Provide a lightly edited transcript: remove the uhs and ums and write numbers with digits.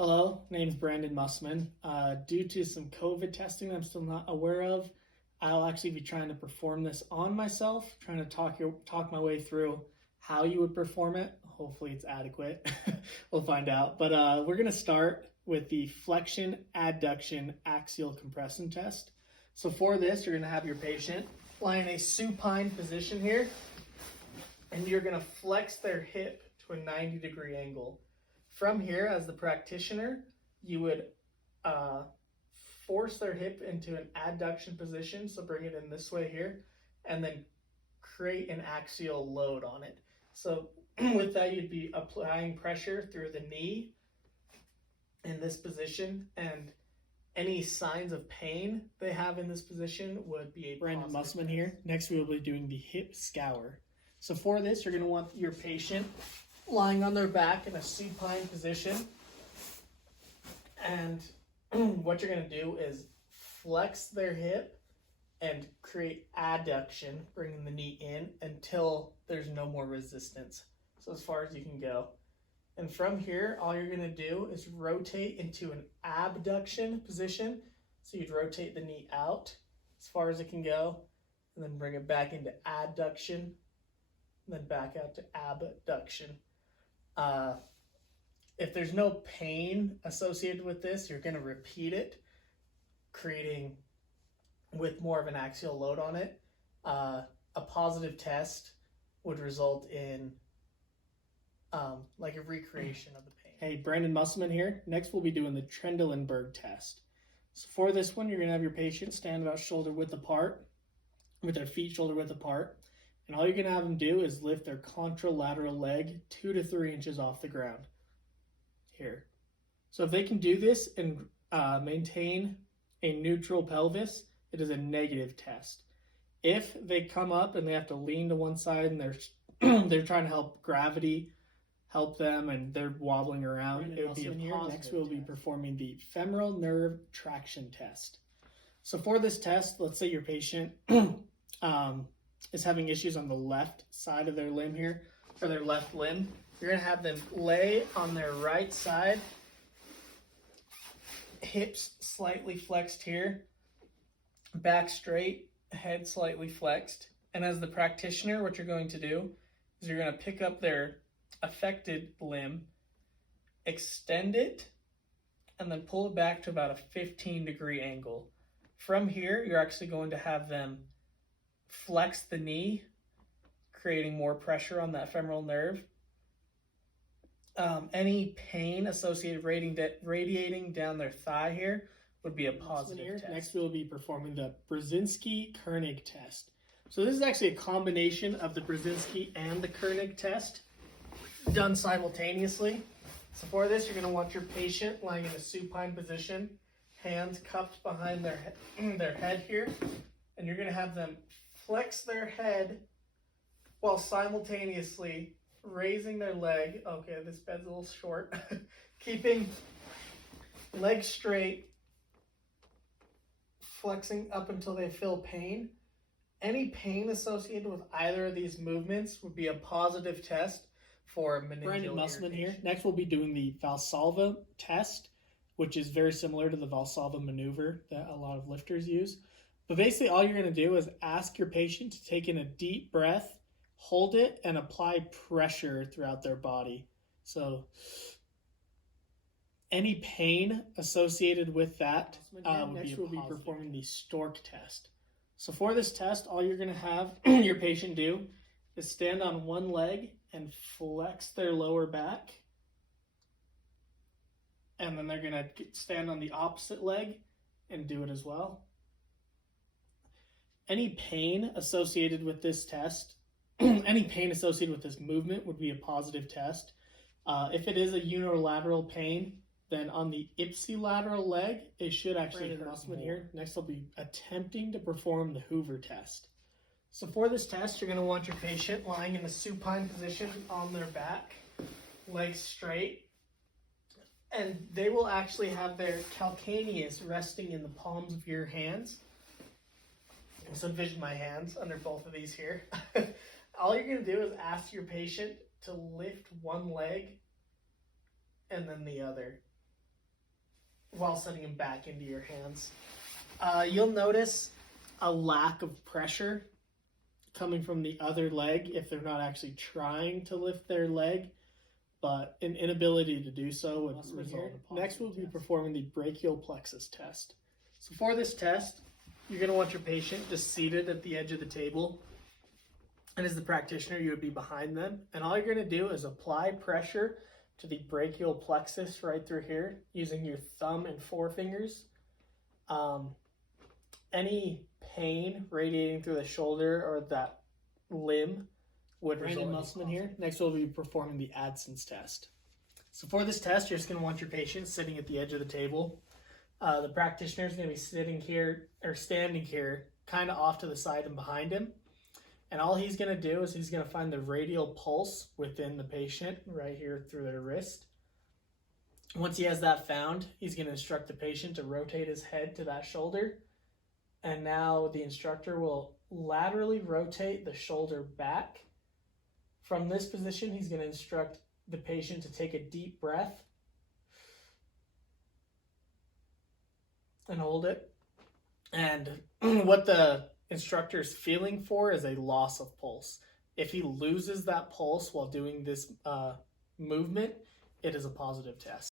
Hello, name's Brandon Mussman. Due to some COVID testing I'm still not aware of, I'll actually be trying to perform this on myself, trying to talk my way through how you would perform it. Hopefully it's adequate. We'll find out. But we're gonna start with the flexion adduction axial compression test. So for this, you're gonna have your patient lie in a supine position here, and you're gonna flex their hip to a 90-degree angle. From here, as the practitioner, you would force their hip into an adduction position, so bring it in this way here, and then create an axial load on it. So with that, you'd be applying pressure through the knee in this position, and any signs of pain they have in this position would be a Brandon Mussman here. Next, we will be doing the hip scour. So for this, you're going to want your patient lying on their back in a supine position, and what you're going to do is flex their hip and create adduction, bringing the knee in until there's no more resistance, so as far as you can go. And from here, all you're going to do is rotate into an abduction position, so you'd rotate the knee out as far as it can go, and then bring it back into adduction, and then back out to abduction. If there's no pain associated with this, you're going to repeat it, creating with more of an axial load on it. A positive test would result in like a recreation of the pain. Hey, Brandon Mussman here. Next, we'll be doing the Trendelenburg test. So for this one, you're going to have your patient stand about shoulder width apart, with their feet shoulder width apart. And all you're going to have them do is lift their contralateral leg 2 to 3 inches off the ground here. So if they can do this and maintain a neutral pelvis, it is a negative test. If they come up and they have to lean to one side and they're trying to help gravity help them and they're wobbling around, it would be a positive. Next, we'll be performing the femoral nerve traction test. So for this test, let's say your patient is having issues on the left side of their limb here, or their left limb. You're going to have them lay on their right side, hips slightly flexed here, back straight, head slightly flexed. And as the practitioner, what you're going to do is you're going to pick up their affected limb, extend it, and then pull it back to about a 15-degree angle. From here, you're actually going to have them flex the knee, creating more pressure on that femoral nerve. Any pain associated radiating down their thigh here would be a positive test. Next, we'll be performing the Brzezinski-Koenig test. So this is actually a combination of the Brzezinski and the Koenig test done simultaneously. So for this, you're going to want your patient lying in a supine position, hands cupped behind their head here, and you're going to have them flex their head while simultaneously raising their leg. Okay, this bed's a little short. Keeping legs straight, flexing up until they feel pain. Any pain associated with either of these movements would be a positive test for meningeal Brandon Mussman here. Next, we'll be doing the Valsalva test, which is very similar to the Valsalva maneuver that a lot of lifters use. But basically, all you're going to do is ask your patient to take in a deep breath, hold it, and apply pressure throughout their body. So any pain associated with that would be performing the Stork test. So for this test, all you're going to have your patient do is stand on one leg and flex their lower back. And then they're going to stand on the opposite leg and do it as well. Any pain associated with this test, any pain associated with this movement would be a positive test. If it is a unilateral pain, then on the ipsilateral leg, it should actually hurt more. Here. Next, I'll be attempting to perform the Hoover test. So for this test, you're going to want your patient lying in a supine position on their back, legs straight, and they will actually have their calcaneus resting in the palms of your hands. So envision my hands under both of these here. All you're going to do is ask your patient to lift one leg and then the other. while setting him back into your hands. You'll notice a lack of pressure coming from the other leg if they're not actually trying to lift their leg, but an inability to do so would result in a Next, we'll be performing the brachial plexus test. So for this test, you're going to want your patient just seated at the edge of the table, and as the practitioner, you would be behind them, and all you're going to do is apply pressure to the brachial plexus right through here using your thumb and forefingers. Any pain radiating through the shoulder or that limb would result in Musselman here. Next, we'll be performing the Adson's test. So for this test, you're just going to want your patient sitting at the edge of the table. The practitioner is going to be sitting here or standing here, kind of off to the side and behind him. And all he's going to do is he's going to find the radial pulse within the patient right here through their wrist. Once he has that found, he's going to instruct the patient to rotate his head to that shoulder. And now the instructor will laterally rotate the shoulder back. From this position, he's going to instruct the patient to take a deep breath and hold it. And what the instructor is feeling for is a loss of pulse. If he loses that pulse while doing this movement, it is a positive test.